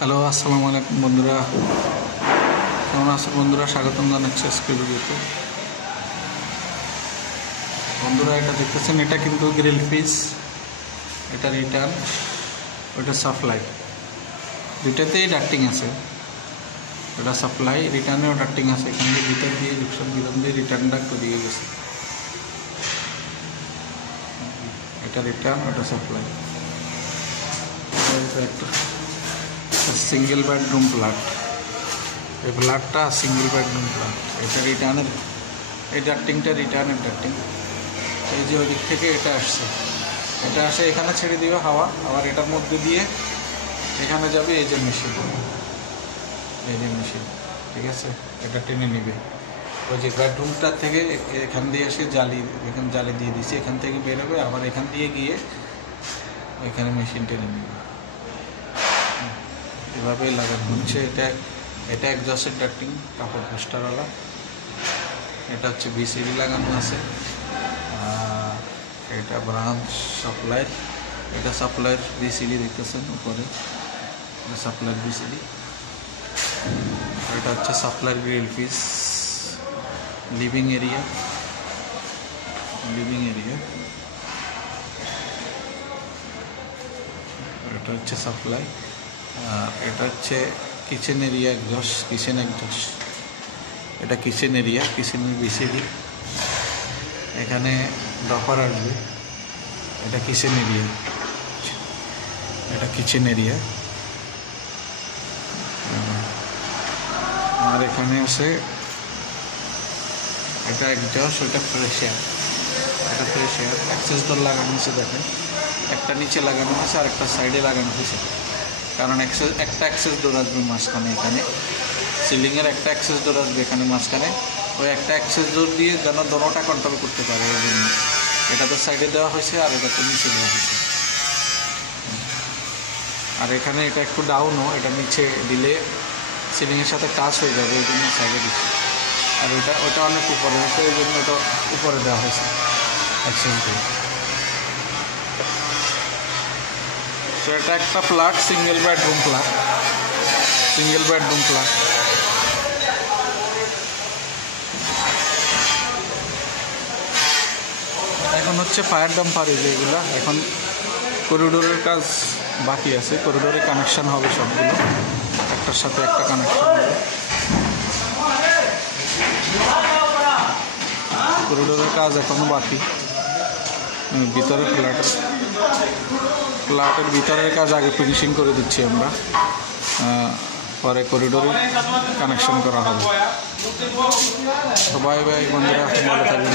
Hello, আসসালামু আলাইকুম বন্ধুরা। কেমন আছো বন্ধুরা? স্বাগতম জানাচ্ছি আজকের ভিডিওতে। বন্ধুরা, এটা দেখতেছেন, এটা কিন্তু গ্রিল পিস, এটা রিটার্ন, ওইটা সাপ্লাই, দুইটাতেই ডাক্টিং আছে। এটা সাপ্লাই, রিটার্নেও ডাক্টিং আছে। এখান দিয়ে ভিতর দিয়ে সব ভিতর দিয়ে রিটার্ন ডাক্ট দিয়ে গেছে। এটা রিটার্ন, ওটা সাপ্লাই। একটা সিঙ্গেল বেডরুম প্লাট, এই প্লাটটা সিঙ্গেল বেডরুম প্লাট। এটা রিটার্নের, এই ডাক্টিংটা রিটার্নের ডাক্টিং। এই যে ওই দিক থেকে এটা আসছে, এটা আসে এখানে ছেড়ে দিবে হাওয়া, আবার এটার মধ্যে দিয়ে এখানে যাবে। এই যে মেশিন, এই যে মেশিন, ঠিক আছে, এটা টেনে নিবে। ওই যে বেডরুমটার থেকে এখান দিয়ে এসে জালি, এখানে জালি দিয়ে দিচ্ছে, এখান থেকে বেরোবে, আবার এখান দিয়ে গিয়ে এখানে মেশিন টেনে নেবে। এভাবেই লাগানো হচ্ছে। এটা এক্সস্টের ডাক্টিং, কাপড় পোস্টারওয়ালা। এটা হচ্ছে বিসিডি লাগানো আছে। এটা ব্রাঞ্চ সাপ্লাইয়ের, এটা সাপ্লাইয়ের বিসিডি দেখতেছেন উপরে, এটা সাপ্লাইয়ের বিসিডি। এটা হচ্ছে সাপ্লাইয়ের grille piece, living area, living area. এটা হচ্ছে সাপ্লাই। আর এটা হচ্ছে kitchen area, exhaust, kitchen exhaust. এটা কিচেন এরিয়া, কিচেনের বিসিডি। এখানে ডপার আসবে। এটা কিচেন এরিয়া, এটা কিচেন এরিয়া। আর এখানে আছে এটা এক্সস্ট, ওটা ফ্রেশ এয়ার, এটা ফ্রেশ এয়ার। অ্যাক্সেস ডোর লাগানো আছে, দেখেন, একটা নিচে লাগানো আছে আর একটা সাইডে লাগানো হয়েছে। কারণ একটা অ্যাক্সেস ডোর আসবে মাঝখানে, এখানে সিলিংয়ের একটা অ্যাক্সেস ডোর আসবে এখানে মাঝখানে। ওই একটা অ্যাক্সেস ডোর দিয়ে যেন দোনোটা কন্ট্রোল করতে পারে, এই জন্য এটা তো সাইডে দেওয়া হয়েছে আর এটা তো নিচে দেওয়া হয়েছে। আর এখানে এটা একটু ডাউনও, এটা নিচে দিলে সিলিংয়ের সাথে টাচ হয়ে যাবে, এই জন্য সাইডে দিচ্ছে। আর ওটা অনেক উপরে হয়েছে, এই জন্য ওটা উপরে দেওয়া হয়েছে অ্যাক্সেস ডোর। তো এটা একটা flat, single bedroom flat, single bedroom flat. এখন হচ্ছে ফায়ার ডাম্পার, এই যে এগুলা। এখন করিডোরের কাজ বাকি আছে, করিডোরে কানেকশান হবে সবগুলো, একটার সাথে একটা কানেকশান হবে। করিডোরের কাজ এখনও বাকি। ভিতরে ফ্ল্যাটের ভিতরের কাজ আগে ফিনিশিং করে দিচ্ছি আমরা, পরে করিডোরে কানেকশন করা হবে। সবাই ভাই বন্ধুরা ভালো থাকবেন।